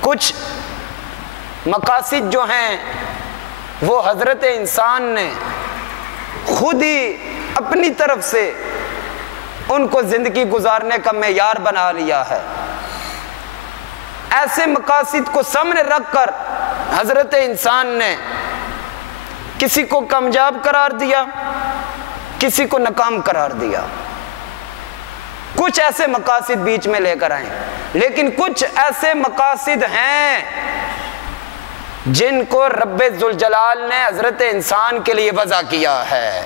کچھ مقاصد جو ہیں وہ حضرت انسان نے خود ہی اپنی طرف سے ان کو زندگی گزارنے کا معیار بنا لیا ہے۔ ایسے مقاصد کو سامنے رکھ کر حضرت انسان نے کسی کو کامیاب قرار دیا، کسی کو ناکام قرار دیا۔ کچھ ایسے مقاصد بیچ میں لے کر آئیں، لیکن کچھ ایسے مقاصد ہیں جن کو رب ذوالجلال نے حضرت انسان کے لیے وضع کیا ہے۔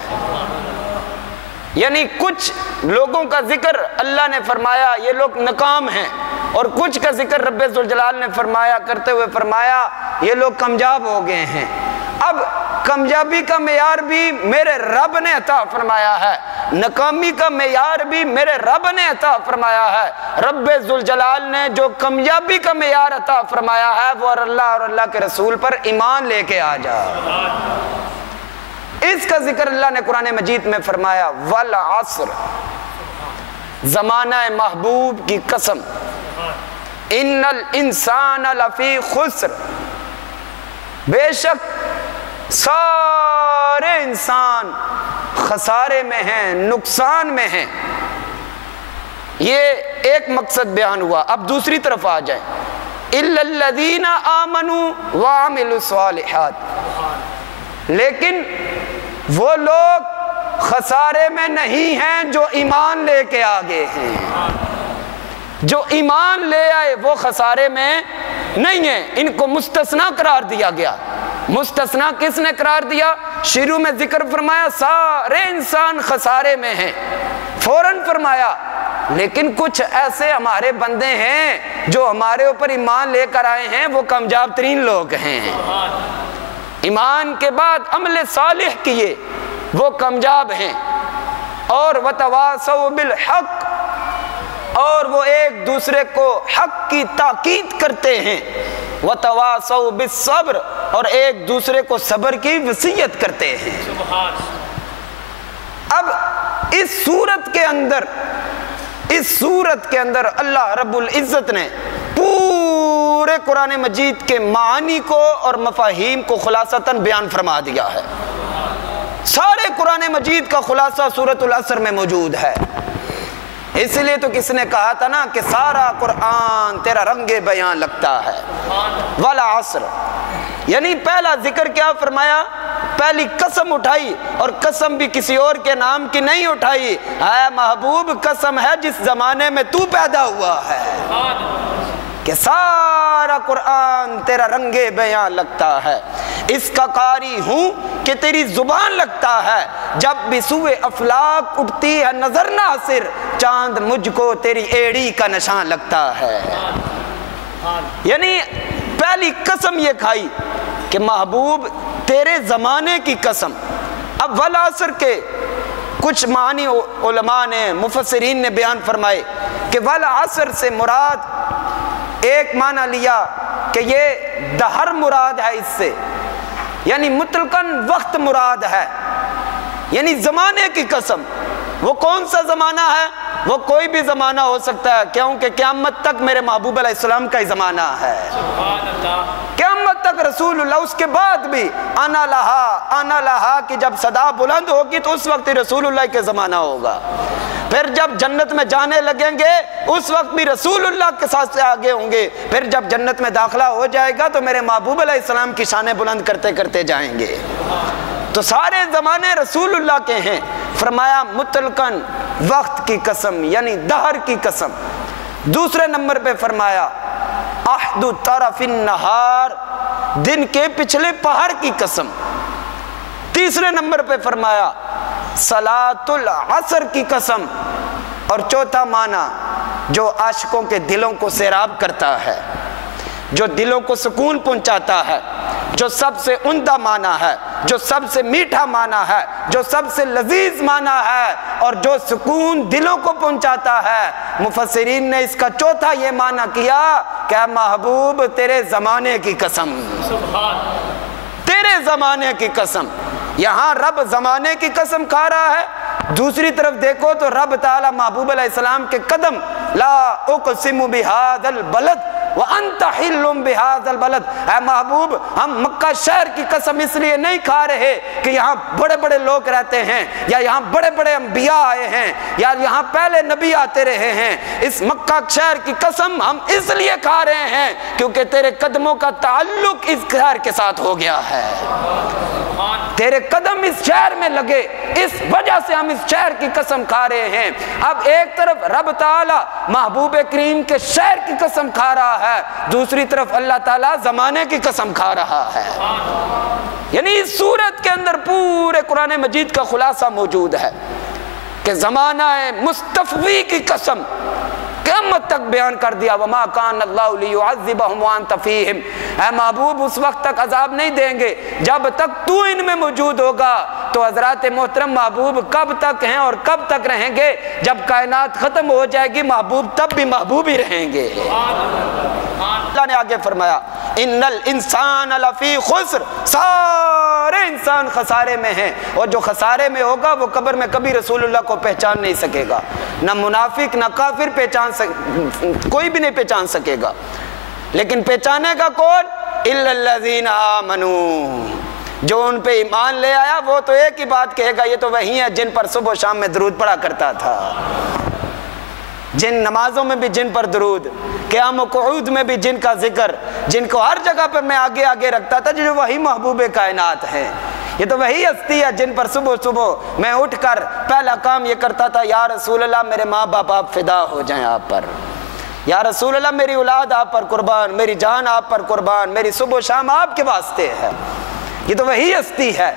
یعنی کچھ لوگوں کا ذکر اللہ نے فرمایا یہ لوگ ناکام ہیں، اور کچھ کا ذکر رب ذوالجلال نے فرمایا کرتے ہوئے فرمایا یہ لوگ کامیاب ہو گئے ہیں۔ اب کامیابی کا معیار بھی میرے رب نے عطا فرمایا ہے، ناکامی کا معیار بھی میرے رب نے عطا فرمایا ہے۔ رب ذوالجلال نے جو کامیابی کا معیار عطا فرمایا ہے وہ اللہ اور اللہ کے رسول پر ایمان لے کے آ جا۔ اس کا ذکر اللہ نے قرآن مجید میں فرمایا والعصر، زمانہ محبوب کی قسم، ان الانسان لفی خسر، بے شک سارے انسان خسارے میں ہیں، نقصان میں ہیں۔ یہ ایک مقصد بیان ہوا، اب دوسری طرف آ جائیں، الا الذین آمنوا وعملوا الصالحات، لیکن وہ لوگ خسارے میں نہیں ہیں جو ایمان لے کے آگے ہیں۔ جو ایمان لے آئے وہ خسارے میں نہیں ہیں، ان کو مستثنا قرار دیا گیا۔ مستثنا کس نے قرار دیا؟ شروع میں ذکر فرمایا سارے انسان خسارے میں ہیں، فوراً فرمایا لیکن کچھ ایسے ہمارے بندے ہیں جو ہمارے اوپر ایمان لے کر آئے ہیں، وہ کامیاب ترین لوگ ہیں۔ ایمان کے بعد عمل صالح کیے وہ کامیاب ہیں، اور وتواصوا بالحق، اور وہ ایک دوسرے کو حق کی تاکید کرتے ہیں، وتواصوا بالصبر، اور ایک دوسرے کو صبر کی وصیت کرتے ہیں۔ اب اس صورت کے اندر اللہ رب العزت نے پورے قرآن مجید کے معانی کو اور مفاہیم کو خلاصتاً بیان فرما دیا ہے۔ سارے قرآن مجید کا خلاصہ سورۃ العصر میں موجود ہے۔ اس لیے تو کس نے کہا تھا نا کہ سارا قرآن تیرا رنگ بیان لگتا ہے۔ والعصر، یعنی پہلا ذکر کیا فرمایا؟ پہلی قسم اٹھائی، اور قسم بھی کسی اور کے نام کی نہیں اٹھائی، اے محبوب قسم ہے جس زمانے میں تو پیدا ہوا ہے، کہ سارا قرآن تیرا رنگ بیان لگتا ہے۔ اس کا قاری ہوں کہ تیری زبان لگتا ہے، جب بھی سوئے افلاک اٹھتی ہے نظر ناصر، چاند مجھ کو تیری ایڑی کا نشان لگتا ہے۔ یعنی پہلی قسم یہ کھائی کہ محبوب تیرے زمانے کی قسم۔ اب والعصر کے کچھ معنی علماء نے، مفسرین نے بیان فرمائے کہ والعصر سے مراد ایک معنی لیا کہ یہ دہر مراد ہے، اس سے یعنی مطلقاً وقت مراد ہے، یعنی زمانے کی قسم۔ وہ کون سا زمانہ ہے؟ وہ کوئی بھی زمانہ ہو سکتا ہے، کیونکہ قیامت تک میرے محبوب علیہ السلام کا ہی زمانہ ہے۔ قیامت تک رسول اللہ، اس کے بعد بھی انا لہا کی جب صدا بلند ہوگی تو اس وقت رسول اللہ کے زمانہ ہوگا۔ پھر جب جنت میں جانے لگیں گے اس وقت بھی رسول اللہ کے ساتھ سے آگے ہوں گے۔ پھر جب جنت میں داخلہ ہو جائے گا تو میرے محبوب علیہ السلام کی شانیں بلند کرتے کرتے جائیں گے۔ تو سارے زمانے رسول اللہ کے ہیں۔ فرمایا مطلقاً وقت کی قسم، یعنی دہر کی قسم۔ دوسرے نمبر پہ فرمایا احد طرف النہار، دن کے پچھلے پہر کی قسم۔ تیسرے نمبر پہ فرمایا صلاۃ العصر کی قسم۔ اور چوتھا معنی جو عاشقوں کے دلوں کو سیراب کرتا ہے، جو دلوں کو سکون پہنچاتا ہے، جو سب سے عمدہ معنی ہے، جو سب سے میٹھا معنی ہے، جو سب سے لذیذ معنی ہے، اور جو سکون دلوں کو پہنچاتا ہے، مفسرین نے اس کا چوتھا یہ معنی کیا کہ اے محبوب تیرے زمانے کی قسم، تیرے زمانے کی قسم۔ یہاں رب زمانے کی قسم کھا رہا ہے، دوسری طرف دیکھو تو رب تعالی محبوب علیہ السلام کے قدم لا اقسم بہذا البلد، وَأَنْتَ حِلٌّ بِهَذَا الْبَلَدِ، اے محبوب ہم مکہ شہر کی قسم اس لیے نہیں کھا رہے کہ یہاں بڑے بڑے لوگ رہتے ہیں یا یہاں بڑے بڑے انبیاء آئے ہیں یا یہاں پہلے نبی آتے رہے ہیں، اس مکہ شہر کی قسم ہم اس لیے کھا رہے ہیں کیونکہ تیرے قدموں کا تعلق اس شہر کے ساتھ ہو گیا ہے، تیرے قدم اس شہر میں لگے، اس وجہ سے ہم اس شہر کی قسم کھا رہے ہیں۔ اب ایک طرف رب تعالی محبوب کریم کے شہر کی قسم کھا رہا ہے، دوسری طرف اللہ تعالی زمانے کی قسم کھا رہا ہے۔ یعنی اس صورت کے اندر پورے قرآن مجید کا خلاصہ موجود ہے کہ زمانہ مستفوی کی قسم قیامت تک بیان کر دیا، وَمَا كَانَ اللَّهُ لِيُعَذِّبَهُمْ وَأَنْتَ فِيهِمْ، اے محبوب اس وقت تک عذاب نہیں دیں گے جب تک تو ان میں موجود ہوگا۔ تو حضرات محترم محبوب کب تک ہیں اور کب تک رہیں گے؟ جب کائنات ختم ہو جائے گی محبوب تب بھی محبوب ہی رہیں گے۔ اللہ نے آگے فرمایا ان الانسان لفی خسر، سارے انسان خسارے میں ہیں، اور جو خسارے میں ہوگا وہ قبر میں کبھی رسول اللہ کو پہچان نہیں سکے گا، نہ منافق نہ کافر کوئی بھی نہیں پہچان سکے گا، لیکن پہچانے کا کون؟ الا الذین آمنوا، جو ان پہ ایمان لے آیا وہ تو ایک ہی بات کہے گا، یہ تو وہی ہے جن پر صبح و شام میں درود پڑھا کرتا تھا، جن نمازوں میں بھی جن پر درود، قیام و قعود میں بھی جن کا ذکر، جن کو ہر جگہ پر میں آگے آگے رکھتا تھا، جو وہی محبوب کائنات ہیں، یہ تو وہی ہستی ہے جن پر صبح صبح میں اٹھ کر پہلا کام یہ کرتا تھا، یا رسول اللہ میرے ماں باپ آپ فدا ہو جائیں آپ پر، یا رسول اللہ میری اولاد آپ پر قربان، میری جان آپ پر قربان، میری صبح و شام آپ کے واسطے ہے۔ یہ تو وہی ہستی ہے